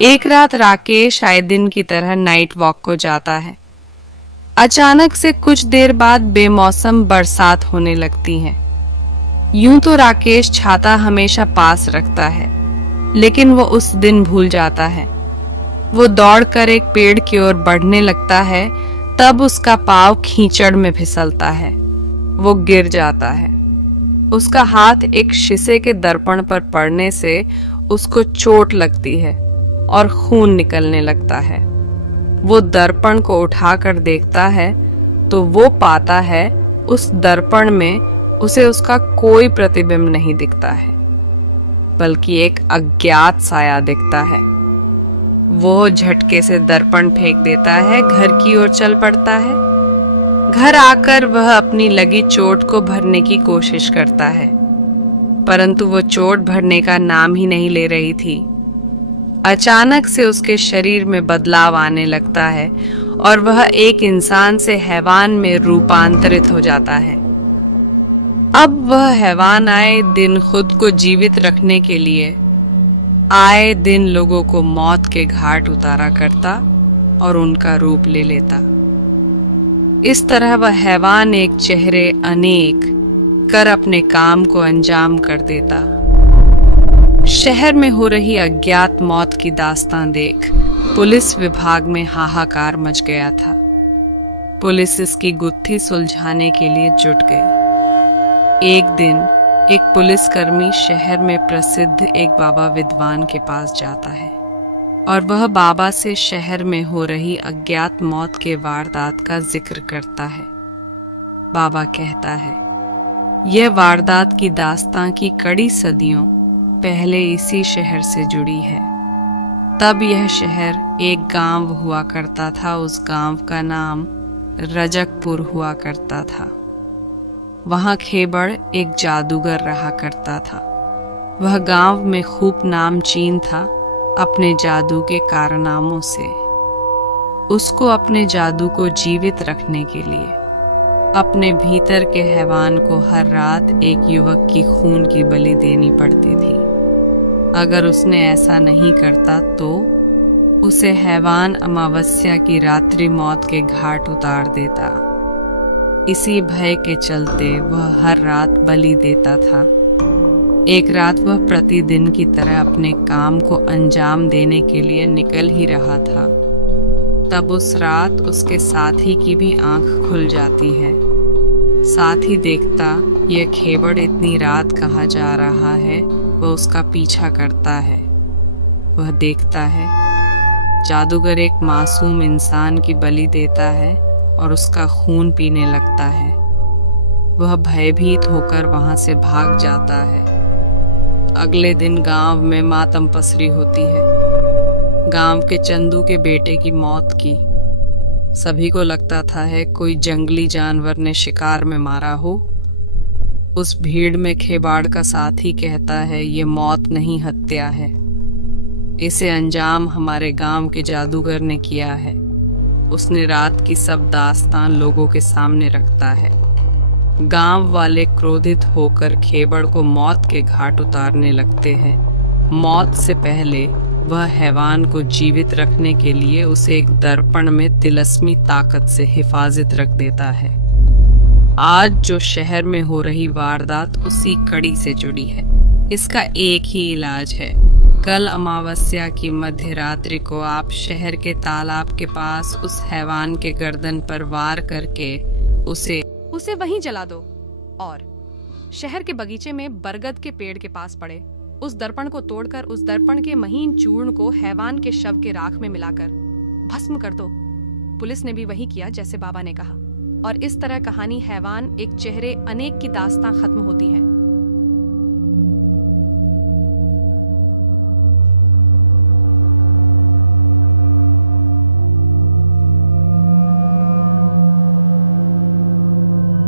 एक रात राकेश आए दिन की तरह नाइट वॉक को जाता है। अचानक से कुछ देर बाद बेमौसम बरसात होने लगती है। यूं तो राकेश छाता हमेशा पास रखता है, लेकिन वो उस दिन भूल जाता है। वो दौड़कर एक पेड़ की ओर बढ़ने लगता है, तब उसका पाँव कीचड़ में फिसलता है। वो गिर जाता है। उसका हाथ एक शीशे के दर्पण पर पड़ने से उसको चोट लगती है और खून निकलने लगता है। वो दर्पण को उठाकर देखता है तो वो पाता है उस दर्पण में उसे उसका कोई प्रतिबिंब नहीं दिखता है, बल्कि एक अज्ञात साया दिखता है। वो झटके से दर्पण फेंक देता है, घर की ओर चल पड़ता है। घर आकर वह अपनी लगी चोट को भरने की कोशिश करता है, परंतु वो चोट भरने का नाम ही नहीं ले रही थी। अचानक से उसके शरीर में बदलाव आने लगता है और वह एक इंसान से हैवान में रूपांतरित हो जाता है। अब वह हैवान आए दिन खुद को जीवित रखने के लिए आए दिन लोगों को मौत के घाट उतारा करता और उनका रूप ले लेता। इस तरह वह हैवान एक चेहरे अनेक कर अपने काम को अंजाम कर देता। शहर में हो रही अज्ञात मौत की दास्तां देख पुलिस विभाग में हाहाकार मच गया था। पुलिस इसकी गुत्थी सुलझाने के लिए जुट गई। एक दिन एक पुलिसकर्मी शहर में प्रसिद्ध एक बाबा विद्वान के पास जाता है और वह बाबा से शहर में हो रही अज्ञात मौत के वारदात का जिक्र करता है। बाबा कहता है, यह वारदात की दास्तां की कड़ी सदियों पहले इसी शहर से जुड़ी है। तब यह शहर एक गांव हुआ करता था। उस गांव का नाम रजकपुर हुआ करता था। वहां खेबड़ एक जादूगर रहा करता था। वह गांव में खूब नामचीन था अपने जादू के कारनामों से। उसको अपने जादू को जीवित रखने के लिए अपने भीतर के हैवान को हर रात एक युवक की खून की बलि देनी पड़ती थी। अगर उसने ऐसा नहीं करता तो उसे हैवान अमावस्या की रात्रि मौत के घाट उतार देता। इसी भय के चलते वह हर रात बलि देता था। एक रात वह प्रतिदिन की तरह अपने काम को अंजाम देने के लिए निकल ही रहा था। तब उस रात उसके साथी की भी आंख खुल जाती है। साथी देखता यह खेबड़ इतनी रात कहाँ जा रहा है, वह उसका पीछा करता है। वह देखता है जादूगर एक मासूम इंसान की बलि देता है और उसका खून पीने लगता है। वह भयभीत होकर वहां से भाग जाता है। अगले दिन गांव में मातम पसरी होती है। गांव के चंदू के बेटे की मौत की। सभी को लगता था है कोई जंगली जानवर ने शिकार में मारा हो। उस भीड़ में खेबाड़ का साथी कहता है, ये मौत नहीं हत्या है। इसे अंजाम हमारे गांव के जादूगर ने किया है। उसने रात की सब दास्तान लोगों के सामने रखता है। गांव वाले क्रोधित होकर खेबड़ को मौत के घाट उतारने लगते हैं। मौत से पहले वह हैवान को जीवित रखने के लिए उसे एक दर्पण में तिलस्मी ताकत से हिफाजत रख देता है। आज जो शहर में हो रही वारदात उसी कड़ी से जुड़ी है। इसका एक ही इलाज है। कल अमावस्या की मध्य रात्रि को आप शहर के तालाब के पास उस हैवान के गर्दन पर वार करके उसे वहीं जला दो और शहर के बगीचे में बरगद के पेड़ के पास पड़े उस दर्पण को तोड़कर उस दर्पण के महीन चूर्ण को हैवान के शव के राख में मिलाकर भस्म कर दो। पुलिस ने भी वही किया जैसे बाबा ने कहा, और इस तरह कहानी हैवान एक चेहरे अनेक की दास्तां खत्म होती है।